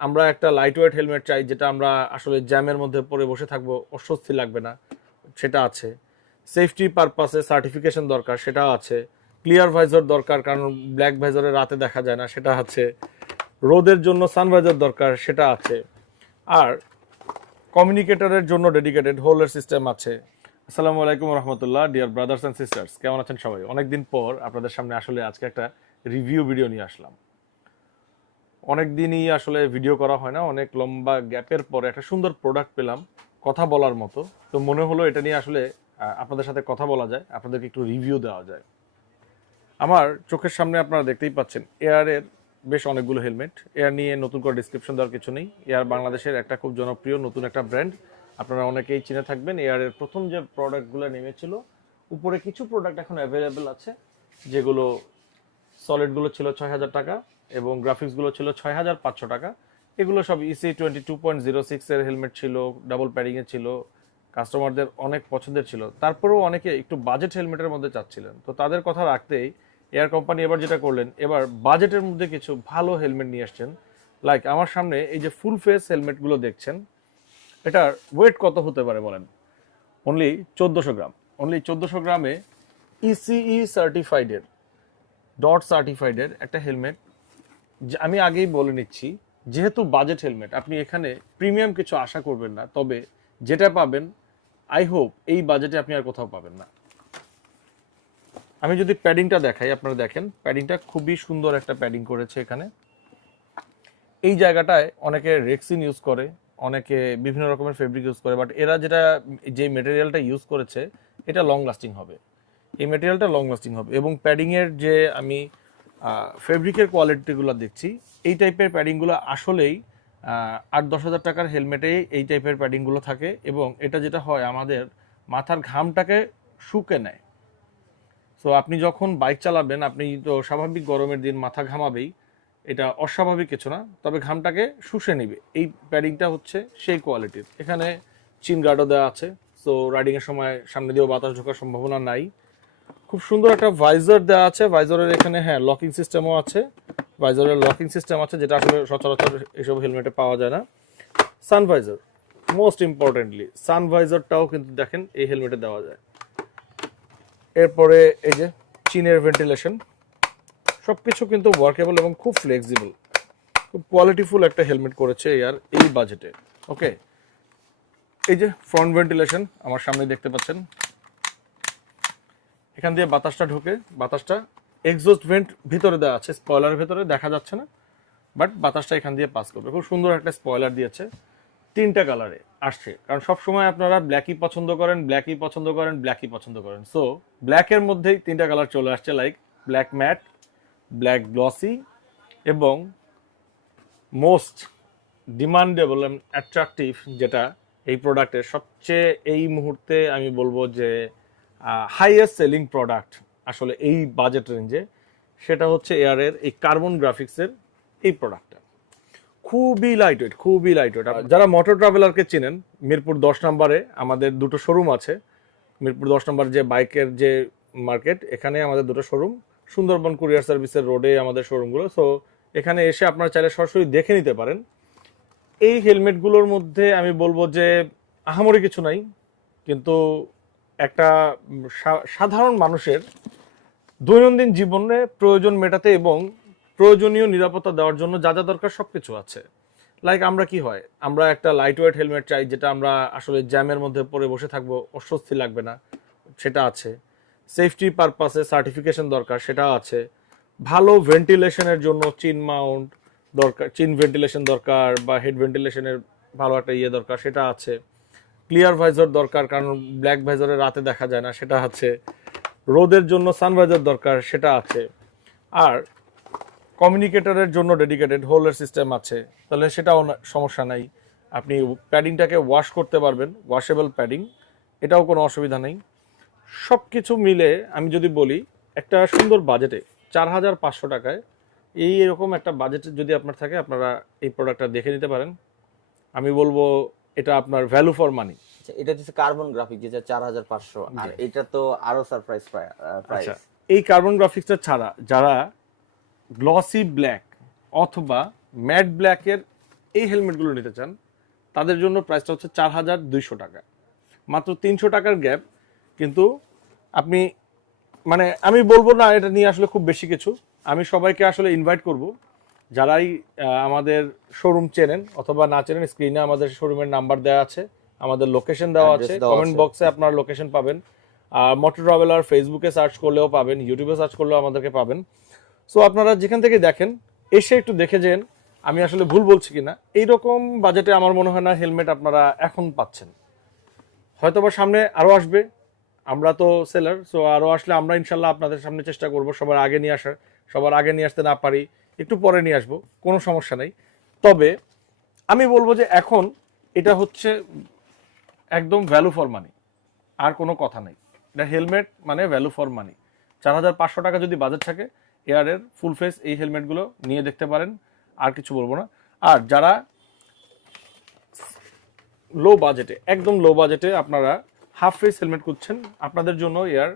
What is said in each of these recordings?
আমরা একটা light weight helmet চাই, যেটা আমরা আসলে জ্যামের মধ্যে পরে বসে থাকব, অস্বস্তি লাগবে না, সেটা আছে। সেফটি পারপাসে সার্টিফিকেশন দরকার সেটা আছে। ক্লিয়ার ভাইজার দরকার, কারণ ব্ল্যাক ভাইজারে রাতে দেখা যায় না, সেটা আছে। রোদের জন্য সানভাইজার দরকার, সেটা আছে। আর কমিউনিকেটরের জন্য ডেডিকেটেড হোল্ডার সিস্টেম আছে। আসসালামু আলাইকুম রহমতুল্লাহ ডিয়ার ব্রাদার্স অ্যান্ড সিস্টার্স কেমন আছেন সবাই? অনেকদিন পর আপনাদের সামনে আসলে আজকে একটা রিভিউ ভিডিও নিয়ে আসলাম। অনেক দিনই আসলে ভিডিও করা হয় না, অনেক লম্বা গ্যাপের পরে একটা সুন্দর প্রোডাক্ট পেলাম, কথা বলার মতো। তো মনে হলো এটা নিয়ে আসলে আপনাদের সাথে কথা বলা যায়, আপনাদেরকে একটু রিভিউ দেওয়া যায়। আমার চোখের সামনে আপনারা দেখতেই পাচ্ছেন এয়ারের বেশ অনেকগুলো হেলমেট এয়ার নিয়ে নতুন করে ডিসক্রিপশন দেওয়ার কিছু নেই। এয়ার বাংলাদেশের একটা খুব জনপ্রিয় নতুন একটা ব্র্যান্ড আপনারা অনেকেই চিনে থাকবেন এয়ারের প্রথম যে প্রোডাক্টগুলো নেমেছিল, উপরে কিছু প্রোডাক্ট এখন অ্যাভেলেবেল আছে, যেগুলো সলিডগুলো ছিল ছয় হাজার টাকা এবং গ্রাফিক্সগুলো ছিল ছয় হাজার পাঁচশো টাকা। এগুলো সব E ECE twenty two point zero সিক্সের হেলমেট ছিল ডাবল প্যাডিংয়ে ছিল কাস্টমারদের অনেক পছন্দের ছিল। তারপরেও অনেকে একটু বাজেট হেলমেটের মধ্যে চাচ্ছিলেন। তো তাদের কথা রাখতেই এয়ার কোম্পানি এবার যেটা করলেন, এবার বাজেটের মধ্যে কিছু ভালো হেলমেট নিয়ে আসছেন। লাইক আমার সামনে এই যে ফুল ফেস হেলমেটগুলো দেখছেন, এটার ওয়েট কত হতে পারে বলেন? অনলি চোদ্দোশো গ্রাম। অনলি চোদ্দোশো গ্রামে E ইসিই সার্টিফাইডের ডট সার্টিফাইডের একটা হেলমেট আমি আগেই বলে নিচ্ছি, যেহেতু বাজেট হেলমেট আপনি এখানে প্রিমিয়াম কিছু আশা করবেন না, তবে যেটা পাবেন আই হোপ এই বাজেটে আপনি আর কোথাও পাবেন না। আমি যদি প্যাডিংটা দেখাই, আপনারা দেখেন প্যাডিংটা খুবই সুন্দর একটা প্যাডিং করেছে এখানে। এই জায়গাটায় অনেকে রেক্সিন ইউজ করে, অনেকে বিভিন্ন রকমের ফেব্রিক ইউজ করে বাট এরা যেটা, যে মেটেরিয়ালটা ইউজ করেছে, এটা লং লাস্টিং হবে। এই মেটেরিয়ালটা লং লাস্টিং হবে। এবং প্যাডিংয়ের যে আমি ফেব্রিকের কোয়ালিটিগুলো দেখছি, এই টাইপের প্যাডিংগুলো আসলেই আট দশ হাজার টাকার হেলমেটে এই টাইপের প্যাডিংগুলো থাকে এবং এটা যেটা হয়, আমাদের মাথার ঘামটাকে শুকে নেয়। সো আপনি যখন বাইক চালাবেন, আপনি তো স্বাভাবিক গরমের দিন মাথা ঘামাবেই, এটা অস্বাভাবিক কিছু না, তবে ঘামটাকে শুষে নেবে। এই প্যাডিংটা হচ্ছে সেই কোয়ালিটির এখানে চিন গার্ডও দেওয়া আছে। সো রাইডিংয়ের সময় সামনে দিয়েও বাতাস ঢোকার সম্ভাবনা নাই। খুব সুন্দর একটা ভাইজার দেওয়া আছে। ভাইজারের এখানে হ্যাঁ লকিং সিস্টেমও আছে। ভাইজারের লকিং সিস্টেম আছে, যেটা আসলে সচরাচর এসব হেলমেটে পাওয়া যায় না। সানভাইজার মোস্ট ইম্পর্টেন্টলি সানভাইজারটাও কিন্তু দেখেন এই হেলমেটে দেওয়া যায়। এরপরে এই যে চীনের ভেন্টিলেশন সব কিছু কিন্তু ওয়ার্কেবল এবং খুব ফ্লেক্সিবল খুব কোয়ালিটিফুল একটা হেলমেট করেছে এয়ার এই বাজেটে ওকে এই যে ফ্রন্ট ভেন্টিলেশন আমার সামনে দেখতে পাচ্ছেন। এখান দিয়ে বাতাসটা ঢোকে, বাতাসটা এক্সস্ট ভেন্ট ভিতরে দেওয়া আছে স্পয়লারের ভিতরে, দেখা যাচ্ছে না বাট বাতাসটা এখান দিয়ে পাস করবে। খুব সুন্দর একটা স্পয়লার দিয়েছে, তিনটা কালারে আসছে, কারণ সব সময় আপনারা ব্ল্যাকই পছন্দ করেন ব্ল্যাকই পছন্দ করেন ব্ল্যাকই পছন্দ করেন। সো ব্ল্যাকের মধ্যেই তিনটা কালার চলে আসছে like black matte black glossy এবং মোস্ট ডিমান্ডেবল অ্যান্ড অ্যাট্রাকটিভ যেটা এই প্রোডাক্টের সবচেয়ে এই মুহূর্তে আমি বলব যে হাইয়েস্ট সেলিং প্রোডাক্ট আসলে এই বাজেট রেঞ্জে সেটা হচ্ছে এয়ারের এই কার্বন গ্রাফিক্সের এই প্রোডাক্টটা খুবই লাইট ওয়েট খুবই লাইট ওয়েট যারা মোটর ট্রাভেলারকে চেনেন, মিরপুর দশ নম্বরে আমাদের দুটো শোরুম আছে। মিরপুর দশ নম্বর যে বাইকের যে মার্কেট এখানে আমাদের দুটো শোরুম সুন্দরবন কুরিয়ার সার্ভিসের রোডে আমাদের শোরুমগুলো সো এখানে এসে আপনারা চাইলে সরাসরি দেখে নিতে পারেন। এই হেলমেটগুলোর মধ্যে আমি বলব যে আহামরি কিছু নাই, কিন্তু একটা সাধারণ মানুষের দৈনন্দিন জীবনে প্রয়োজন মেটাতে এবং প্রয়োজনীয় নিরাপত্তা দেওয়ার জন্য যা যা দরকার সব কিছু আছে। লাইক আমরা কি হয়? আমরা একটা লাইট ওয়েট হেলমেট চাই, যেটা আমরা আসলে জ্যামের মধ্যে পরে বসে থাকব, অস্বস্তি লাগবে না, সেটা আছে। সেফটি পারপাসে সার্টিফিকেশন দরকার, সেটা আছে। ভালো ভেন্টিলেশনের জন্য চিন মাউন্ট দরকার চিন ভেন্টিলেশন দরকার বা হেড ভেন্টিলেশনের ভালো একটা ইয়ে দরকার, সেটা আছে। ক্লিয়ার ভাইজার দরকার, কারণ ব্ল্যাক ভাইজারে রাতে দেখা যায় না, সেটা আছে রোদের জন্য সানভাইজার দরকার, সেটা আছে। আর কমিউনিকেটরের জন্য ডেডিকেটেড হোল্ডার সিস্টেম আছে, তাহলে সেটাও সমস্যা নাই। আপনি প্যাডিংটাকে ওয়াশ করতে পারবেন ওয়াশেবল প্যাডিং এটাও কোনো অসুবিধা নেই। সব কিছু মিলে আমি যদি বলি, একটা সুন্দর বাজেটে চার হাজার পাঁচশো টাকায়, এই এরকম একটা বাজেট যদি আপনার থাকে, আপনারা এই প্রোডাক্টটা দেখে নিতে পারেন। আমি বলব এটা আপনার ভ্যালু ফর মানি এটা হচ্ছে কার্বন গ্রাফিক যেটা চার হাজার পাঁচশো। আর এটা তো আরও সারপ্রাইজ প্রাইস আচ্ছা এই কার্বন গ্রাফিক্সটা ছাড়া যারা গ্লসি ব্ল্যাক অথবা ম্যাট ব্ল্যাকের এই হেলমেটগুলো নিতে চান তাদের জন্য প্রাইসটা হচ্ছে চার হাজার দুইশো টাকা। মাত্র তিনশো টাকার গ্যাপ কিন্তু আপনি মানে আমি বলব না এটা নিয়ে আসলে খুব বেশি কিছু। আমি সবাইকে আসলে ইনভাইট করব যারাই আমাদের শোরুম চেনেন অথবা না চেনেন স্ক্রিনে আমাদের শোরুমের নাম্বার দেওয়া আছে আমাদের লোকেশন দেওয়া আছে। কমেন্ট বক্সে আপনার লোকেশন পাবেন। আর মোটর ট্রাভেলার ফেসবুকে সার্চ করলেও পাবেন ইউটিউবে সার্চ করলেও আমাদেরকে পাবেন। সো আপনারা যেখান থেকে দেখেন এসে একটু দেখে যেন আমি আসলে ভুল বলছি কিনা এইরকম বাজেটে আমার মনে হয় না হেলমেট আপনারা এখন পাচ্ছেন। হয়তোবা সামনে আরও আসবে আমরা তো সেলার সো আরও আসলে আমরা ইনশাল্লাহ আপনাদের সামনে চেষ্টা করব সবার আগে নিয়ে আসার সবার আগে নিয়ে আসতে না পারি। একটু পরে নিয়ে আসব, কোনো সমস্যা নেই। তবে আমি বলব যে এখন এটা হচ্ছে একদম ভ্যালু ফর মানি আর কোনো কথা নেই। এটা হেলমেট মানে ভ্যালু ফর মানি চার হাজার পাঁচশো টাকা যদি বাজেট থাকে এয়ারের ফুল ফেস এই হেলমেটগুলো নিয়ে দেখতে পারেন, আর কিছু বলব না। আর যারা লো বাজেটে একদম লো বাজেটে আপনারা হাফ ফেস হেলমেট খুঁজছেন, আপনাদের জন্য এয়ার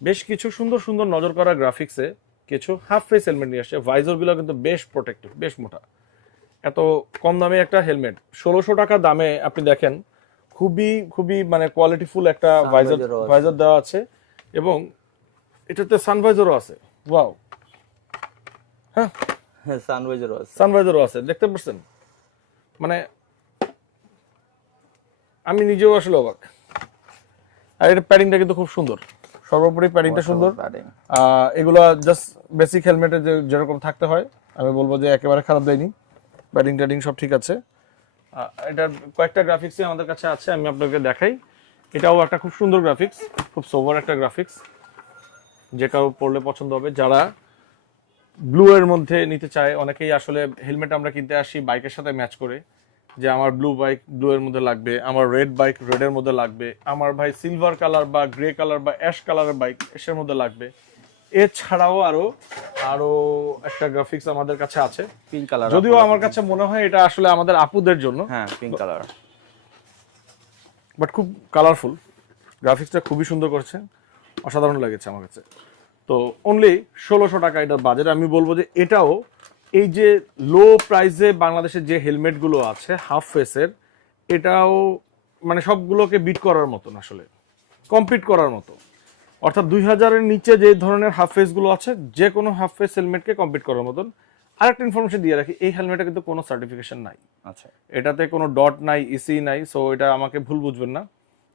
বেশ কিছু সুন্দর সুন্দর নজর করা গ্রাফিক্সে কিছু হাফ ফেস হেলমেট নিয়ে আসছে। ভাইজরগুলো কিন্তু বেশ প্রোটেক্টিভ বেশ মোটা। এত কম দামে একটা হেলমেট ষোলোশো টাকা দামে আপনি দেখেন খুবই খুবই মানে কোয়ালিটিফুল একটা ভাইজার। ভাইজার দেওয়া আছে। এবং এটাতে সানভাইজারও আছে। ওয়াও সানওয়েজেরও আছে। সানভাইজারও আছে। দেখতে পাচ্ছেন? মানে আমি নিজেও আসলে অবাক। আর এটা প্যাডিংটা কিন্তু খুব সুন্দর। সর্বোপরি প্যাডিংটা সুন্দর। এগুলা জাস্ট বেসিক হেলমেটে যে যেরকম থাকতে হয় আমি বলব যে একেবারে খারাপ দেয়নি। প্যাডিং ট্যাডিং সব ঠিক আছে। এটার কয়েকটা গ্রাফিক্সই আমাদের কাছে আছে আমি আপনাকে দেখাই। এটাও একটা খুব সুন্দর গ্রাফিক্স খুব সোভার একটা গ্রাফিক্স যে কারও পড়লে পছন্দ হবে। যারা ব্লু এর মধ্যে নিতে চায় অনেকেই আসলে হেলমেট আমরা কিনতে আসি বাইকের সাথে ম্যাচ করে। যে আমার ব্লু বাইক ব্লু এর মধ্যে লাগবে আমার রেড বাইক রেড এর মধ্যে লাগবে আমার ভাই সিলভার কালার বা গ্রে কালার বা অ্যাশ কালারের বাইক এসের মধ্যে লাগবে। এছাড়াও আরও আরও একটা গ্রাফিক্স আমাদের কাছে আছে। পিঙ্ক কালার যদিও আমার কাছে মনে হয় এটা আসলে আমাদের আপুদের জন্য। হ্যাঁ পিঙ্ক কালার বাট খুব কালারফুল গ্রাফিক্সটা খুবই সুন্দর করছে। অসাধারণ লেগেছে আমার কাছে। তো অনলি ষোলোশো টাকা এটার বাজেট আমি বলব যে এটাও এই যে লো প্রাইসে বাংলাদেশের যে হেলমেটগুলো আছে হাফ ফেসের এটাও মানে সবগুলোকে বিট করার মতন আসলে কম্পিট করার মতো। অর্থাৎ দুই হাজারের নিচে যে ধরনের হাফ ফেসগুলো আছে যে কোনো হাফ ফেস হেলমেটকে কম্পিট করার মতন। আর একটা ইনফরমেশন দিয়ে রাখি এই হেলমেটে কিন্তু কোনো সার্টিফিকেশন নাই। আচ্ছা। এটাতে কোনো ডট নাই ইসি নাই সো এটা আমাকে ভুল বুঝবেন না।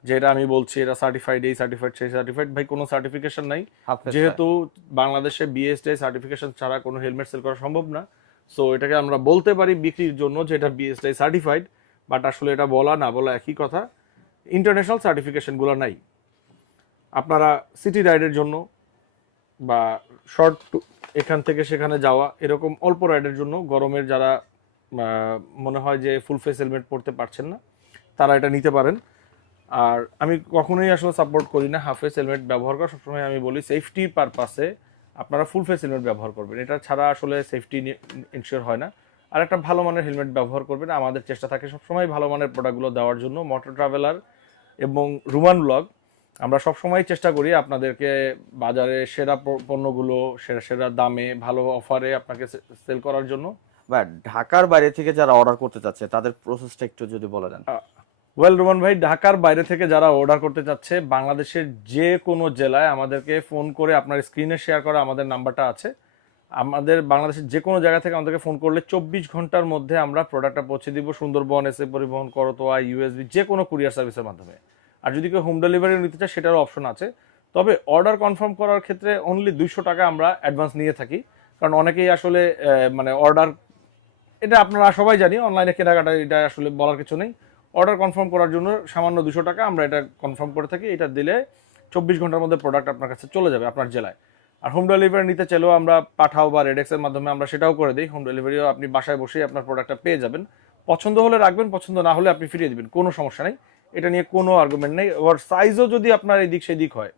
যে এটা আমি বলছি এটা সার্টিফাইড এই সার্টিফাইড সেই সার্টিফাইড ভাই কোনো সার্টিফিকেশন নাই। যেহেতু বাংলাদেশে বিএসটিআই সার্টিফিকেশন ছাড়া কোনো হেলমেট সেল করা সম্ভব না সো এটাকে আমরা বলতে পারি বিক্রির জন্য যে এটা বিএসটিআই সার্টিফাইড বাট আসলে এটা বলা না বলা একই কথা। ইন্টারন্যাশনাল সার্টিফিকেশনগুলো নাই। আপনারা সিটি রাইডের জন্য বা শর্ট এখান থেকে সেখানে যাওয়া এরকম অল্প রাইডের জন্য গরমের যারা মনে হয় যে ফুল ফেস হেলমেট পরতে পারছেন না তারা এটা নিতে পারেন। আর আমি কখনোই আসলে সাপোর্ট করি না। হাফ ফেস হেলমেট ব্যবহার করা সবসময় আমি বলি সেফটি পারপাসে আপনারা ফুল ফেস হেলমেট ব্যবহার করবেন। এটা ছাড়া আসলে সেফটি ইনশিওর হয় না। আর একটা ভালো মানের হেলমেট ব্যবহার করবেন। আমাদের চেষ্টা থাকে সবসময় ভালো মানের প্রোডাক্টগুলো দেওয়ার জন্য। মোটর ট্রাভেলার এবং রুমান ব্লগ আমরা সবসময় চেষ্টা করি আপনাদেরকে বাজারে সেরা পণ্যগুলো সেরা সেরা দামে ভালো অফারে আপনাকে সেল করার জন্য। বা ঢাকার বাইরে থেকে যারা অর্ডার করতে চাচ্ছে তাদের প্রসেসটা একটু যদি বলে দেন। ওয়েল রোমান ভাই, ঢাকার বাইরে থেকে যারা অর্ডার করতে চাচ্ছে, বাংলাদেশের যে কোনো জেলায় আমাদেরকে ফোন করে আপনার স্ক্রিনে শেয়ার করা আমাদের নাম্বারটা আছে। আমাদের বাংলাদেশের যে কোনো জায়গা থেকে আমাদেরকে ফোন করলে চব্বিশ ঘণ্টার মধ্যে আমরা প্রোডাক্টটা পৌঁছে দিব। সুন্দরবন এসে পরিবহন, করতোয়া ইউএসবি যে কোনো কুরিয়ার সার্ভিসের মাধ্যমে। আর যদি কেউ হোম ডেলিভারি নিতে চায়, সেটারও অপশন আছে। তবে অর্ডার কনফার্ম করার ক্ষেত্রে অনলি দুইশো টাকা আমরা অ্যাডভান্স নিয়ে থাকি। কারণ অনেকেই আসলে মানে অর্ডার এটা আপনারা সবাই জানি অনলাইনে কেনাকাটা, এটা আসলে বলার কিছু নেই। অর্ডার কনফার্ম করার জন্য সামান্য দুশো টাকা, আমরা এটা কনফার্ম করে থাকি। এটা দিলে চব্বিশ ঘণ্টার মধ্যে প্রোডাক্ট আপনার কাছে চলে যাবে, আপনার জেলায়। আর হোম ডেলিভারি নিতে চাইলেও আমরা পাঠাও বা রেডেক্সের মাধ্যমে আমরা সেটাও করে দিই। হোম ডেলিভারিও আপনি বাসায় বসেই আপনার প্রোডাক্টটা পেয়ে যাবেন। পছন্দ হলে রাখবেন, পছন্দ না হলে আপনি ফিরিয়ে দেবেন, কোনো সমস্যা নেই। এটা নিয়ে কোনো আর্গুমেন্ট নেই। ওর সাইজও যদি আপনার এদিক সেদিক হয়,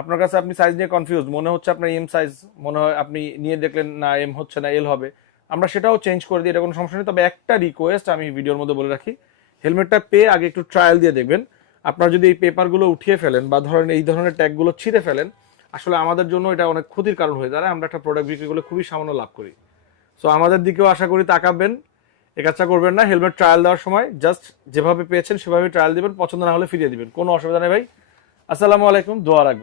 আপনার কাছে আপনি সাইজ নিয়ে কনফিউজ মনে হচ্ছে আপনার এম সাইজ মনে হয় আপনি নিয়ে দেখলেন না এম হচ্ছে না এল হবে। আমরা সেটাও চেঞ্জ করে দিই, এটা কোনো সমস্যা নেই। তবে একটা রিকোয়েস্ট আমি ভিডিওর মধ্যে বলে রাখি হেলমেটটা পেয়ে আগে একটু ট্রায়াল দিয়ে দেখবেন। আপনার যদি এই পেপারগুলো উঠিয়ে ফেলেন বা ধরেন এই ধরনের ট্যাগগুলো ছিঁড়ে ফেলেন, আসলে আমাদের জন্য এটা অনেক ক্ষতির কারণ হয়ে দাঁড়ায়। আমরা একটা প্রোডাক্ট বিক্রি করলে খুবই সামান্য লাভ করি। সো আমাদের দিকেও আশা করি তাকাবেন কাজটা করবেন না। হেলমেট ট্রায়াল দেওয়ার সময় জাস্ট যেভাবে পেয়েছেন সেভাবে ট্রায়াল দিবেন, পছন্দ না হলে ফিরিয়ে দিবেন। কোনো অসুবিধা নেই ভাই। আসসালামু আলাইকুম, দোয়া রাখবেন।